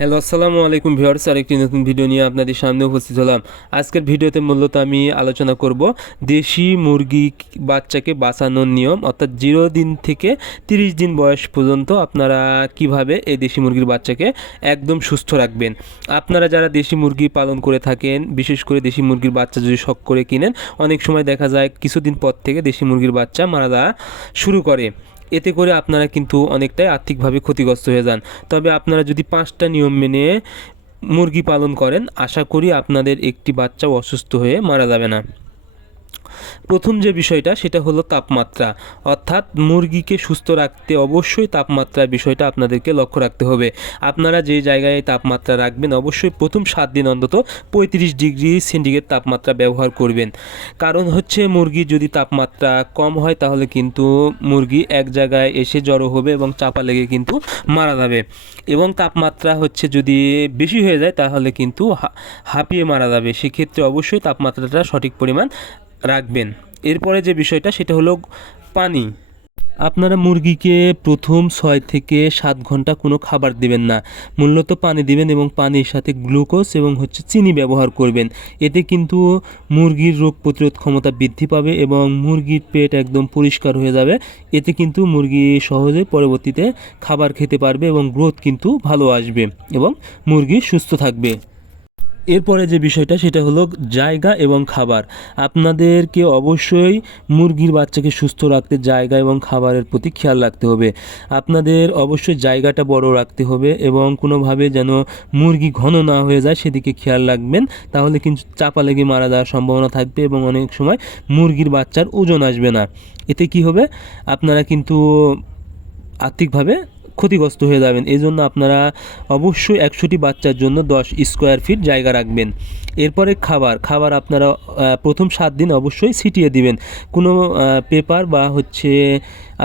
Hello, আসসালামু আলাইকুম viewers. আরেকটি নতুন ভিডিও নিয়ে আপনাদের সামনে উপস্থিত হলাম। আজকের ভিডিওতে মূলত আমি আলোচনা করব দেশি মুরগি বাচ্চাকে বাঁচানোর নিয়ম, অর্থাৎ 0 দিন থেকে 30 দিন বয়স পর্যন্ত আপনারা কিভাবে এই দেশি মুরগির বাচ্চাকে একদম সুস্থ রাখবেন। আপনারা যারা দেশি মুরগি পালন করে থাকেন, বিশেষ করে দেশি মুরগির বাচ্চা যদি শখ করে কিনেন, অনেক সময় দেখা যায় কিছুদিন পর থেকে দেশি মুরগির বাচ্চা মারা যাওয়া শুরু করে। এতে করে আপনারা কিন্তু অনেকটাই আর্থিকভাবে ক্ষতিগ্রস্ত হয়ে যান। তবে আপনারা যদি 5টা নিয়ম মেনে মুরগি পালন করেন, আশা করি আপনাদের একটি বাচ্চাও অসুস্থ হয়ে মারা যাবে না। প্রথম যে বিষয়টা সেটা হলো তাপমাত্রা, অর্থাৎ মুরগিকে সুস্থ রাখতে অবশ্যই তাপমাত্রার বিষয়টা আপনাদেরকে লক্ষ্য রাখতে হবে। আপনারা যে জায়গায় তাপমাত্রা রাখবেন অবশ্যই প্রথম 7 দিন অন্তত 35 ডিগ্রি সেন্টিগ্রেড তাপমাত্রা ব্যবহার করবেন। কারণ হচ্ছে মুরগির যদি তাপমাত্রা কম হয় তাহলে কিন্তু মুরগি এক জায়গায় এসে জড়ো হবে এবং চাপা লেগে কিন্তু মারা যাবে, এবং তাপমাত্রা হচ্ছে যদি বেশি হয়ে যায় তাহলে কিন্তু হাঁপিয়ে মারা যাবে। সেক্ষেত্রে অবশ্যই তাপমাত্রাটা সঠিক পরিমাণ রাখবেন। এরপরে যে বিষয়টা সেটা হলো পানি। আপনারা মুরগিকে প্রথম 6 থেকে 7 ঘন্টা কোনো খাবার দিবেন না, মূলত পানি দিবেন এবং পানির সাথে গ্লুকোজ এবং চিনি ব্যবহার করবেন। এতে কিন্তু মুরগির রোগ প্রতিরোধ ক্ষমতা বৃদ্ধি পাবে এবং মুরগির পেট একদম পরিষ্কার হয়ে যাবে। এতে কিন্তু মুরগি সহজে পরবর্তীতে খাবার খেতে পারবে এবং গ্রোথ কিন্তু ভালো আসবে এবং মুরগি সুস্থ থাকবে। এরপরে যে বিষয়টা সেটা হলো জায়গা এবং খাবার। আপনাদেরকে অবশ্যই মুরগির বাচ্চাকে সুস্থ রাখতে জায়গা এবং খাবারের প্রতি খেয়াল রাখতে হবে। আপনাদের অবশ্যই জায়গাটা বড় রাখতে হবে এবং কোনোভাবে যেন মুরগি ঘন না হয়ে যায় সেদিকে খেয়াল রাখবেন, তাহলে কিন্তু চাপা লেগে মারা যাওয়ার সম্ভাবনা থাকবে এবং অনেক সময় মুরগির বাচ্চার ওজন আসবে না। এতে কি হবে, আপনারা কিন্তু আর্থিকভাবে ক্ষতিগ্রস্ত হয়ে যাবেন। এই জন্য আপনারা অবশ্যই 100টি বাচ্চার জন্য 10 স্কোয়ার ফিট জায়গা রাখবেন। এরপরে খাবার আপনারা প্রথম 7 দিন অবশ্যই ছিটিয়ে দিবেন। কোনো পেপার বা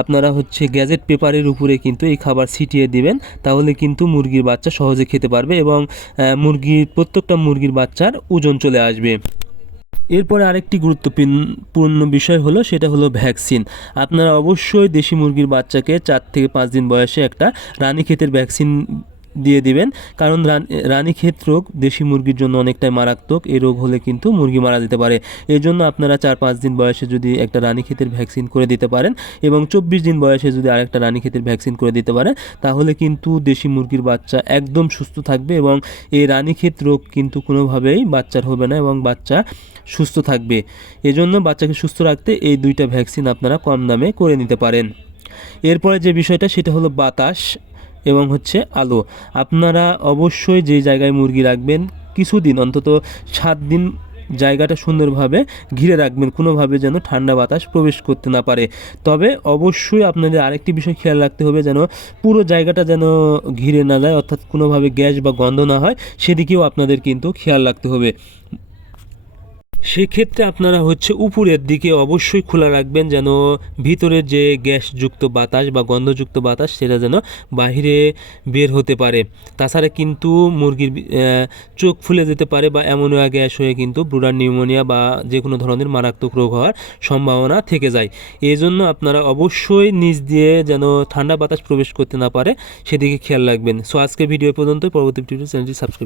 আপনারা গ্যাজেট পেপারের উপরে কিন্তু এই খাবার ছিটিয়ে দিবেন, তাহলে কিন্তু মুরগির বাচ্চা সহজে খেতে পারবে এবং প্রত্যেকটা মুরগির বাচ্চার ওজন চলে আসবে। এরপরে আরেকটি গুরুত্বপূর্ণ বিষয় হলো সেটা হলো ভ্যাকসিন। আপনারা অবশ্যই দেশি মুরগির বাচ্চাকে 4 থেকে 5 দিন বয়সে একটা রানীক্ষেতের ভ্যাকসিন দিয়ে দিবেন, কারণ রানীক্ষেত রোগ দেশি মুরগির জন্য অনেকটাই মারাত্মক। এই রোগ হলে কিন্তু মুরগি মারা যেতে পারে। এই জন্য আপনারা 4-5 দিন বয়সে যদি একটা রানীক্ষেতের ভ্যাকসিন করে দিতে পারেন এবং 24 দিন বয়সে যদি আরেকটা রানীক্ষেতের ভ্যাকসিন করে দিতে পারেন, তাহলে কিন্তু দেশি মুরগির বাচ্চা একদম সুস্থ থাকবে এবং এই রানীক্ষেত রোগ কিন্তু কোনোভাবেই বাচ্চার হবে না এবং বাচ্চা সুস্থ থাকবে। এজন্য বাচ্চাকে সুস্থ রাখতে এই 2টা ভ্যাকসিন আপনারা কম দামে করে নিতে পারেন। এরপরে যে বিষয়টা সেটা হলো বাতাস এবং আলো। আপনারা অবশ্যই যে জায়গায় মুরগি রাখবেন কিছুদিন অন্তত 7 দিন জায়গাটা সুন্দরভাবে ঘিরে রাখবেন, কোনোভাবে যেন ঠান্ডা বাতাস প্রবেশ করতে না পারে। তবে অবশ্যই আপনাদের আরেকটি বিষয় খেয়াল রাখতে হবে, যেন পুরো জায়গাটা যেন ঘিরে না যায়, অর্থাৎ কোনোভাবে গ্যাস বা গন্ধ না হয়, সেদিকেও আপনাদের কিন্তু খেয়াল রাখতে হবে। সেক্ষেত্রে আপনারা উপরের দিকে অবশ্যই খোলা রাখবেন, যেন ভিতরের যে গ্যাসযুক্ত বাতাস বা গন্ধযুক্ত বাতাস সেটা যেন বাহিরে বের হতে পারে। তাছাড়া কিন্তু মুরগির চোখ ফুলে যেতে পারে বা অ্যামোনিয়া গ্যাস হয়ে কিন্তু ব্রুডার নিউমোনিয়া বা যে কোনো ধরনের মারাত্মক রোগ হওয়ার সম্ভাবনা থেকে যায়। এই জন্য আপনারা অবশ্যই নিচ দিয়ে যেন ঠান্ডা বাতাস প্রবেশ করতে না পারে সেদিকে খেয়াল রাখবেন। সো আজকে ভিডিও পর্যন্ত, পরবর্তী ভিডিও চ্যানেলটি সাবস্ক্রাইব